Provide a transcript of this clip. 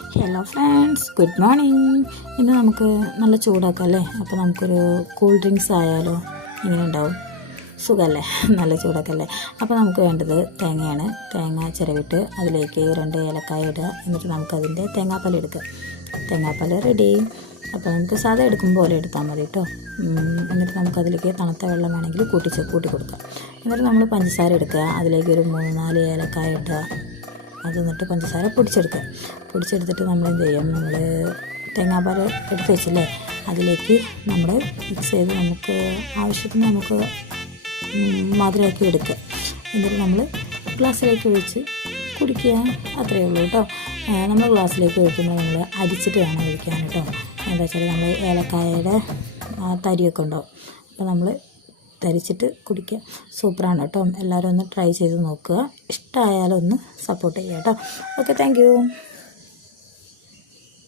Hello friends, good morning. ഇന്ന് നമുക്ക് നല്ല ചൂടാക്കാം അല്ലേ? അപ്പോൾ നമുക്കൊരു കൂൾ ഡ്രിങ്ക്സ് ആയാലോ? ഇങ്ങനെ ഉണ്ടാവും, സുഖമല്ലേ? നല്ല ചൂടൊക്കെ അല്ലേ? അപ്പോൾ നമുക്ക് വേണ്ടത് തേങ്ങയാണ്. തേങ്ങ ചിരവിട്ട് അതിലേക്ക് 2 ഏലക്കായ ഇടുക. എന്നിട്ട് നമുക്കതിൻ്റെ തേങ്ങാപ്പാൽ എടുക്കുക. തേങ്ങാപ്പാൽ റെഡി. അപ്പോൾ നമുക്ക് സാധാ എടുക്കും പോലെ എടുത്താൽ മതി കേട്ടോ. എന്നിട്ട് നമുക്കതിലേക്ക് തണുത്ത വെള്ളം വേണമെങ്കിൽ കൂട്ടി കൊടുക്കാം. എന്നിട്ട് നമ്മൾ പഞ്ചസാര എടുക്കുക. അതിലേക്ക് ഒരു 3-4 ഏലക്കായ ഇടുക. അത് എന്നിട്ട് പഞ്ചസാര പൊടിച്ചെടുത്തിട്ട് നമ്മൾ എന്ത് ചെയ്യും, നമ്മൾ തേങ്ങാപ്പാൽ എടുത്ത് വെച്ചില്ലേ, അതിലേക്ക് നമ്മൾ മിക്സ് ചെയ്ത് നമുക്ക് ആവശ്യത്തിന് നമുക്ക് മധുരമാക്കി എടുക്കുക. എന്നിട്ട് നമ്മൾ ഗ്ലാസ്സിലേക്ക് ഒഴിച്ച് കുടിക്കുക. അത്രയേ ഉള്ളൂ കേട്ടോ. നമ്മൾ ഗ്ലാസ്സിലേക്ക് ഒഴിക്കുമ്പോൾ നമ്മൾ അരിച്ചിട്ട് വേണം ഒഴിക്കാൻ കേട്ടോ. എന്താ വെച്ചാൽ നമ്മൾ ഏലക്കായയുടെ തരിയൊക്കെ ഉണ്ടാവും, അപ്പോൾ നമ്മൾ തരിച്ചിട്ട് കുടിക്കുക. സൂപ്പറാണ് കേട്ടോ. എല്ലാവരും ഒന്ന് ട്രൈ ചെയ്ത് നോക്കുക. ഇഷ്ടമായാലൊന്ന് സപ്പോർട്ട് ചെയ്യുക കേട്ടോ. Okay, thank you.